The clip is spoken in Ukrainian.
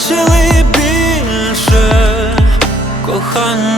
Бачили більше кохання?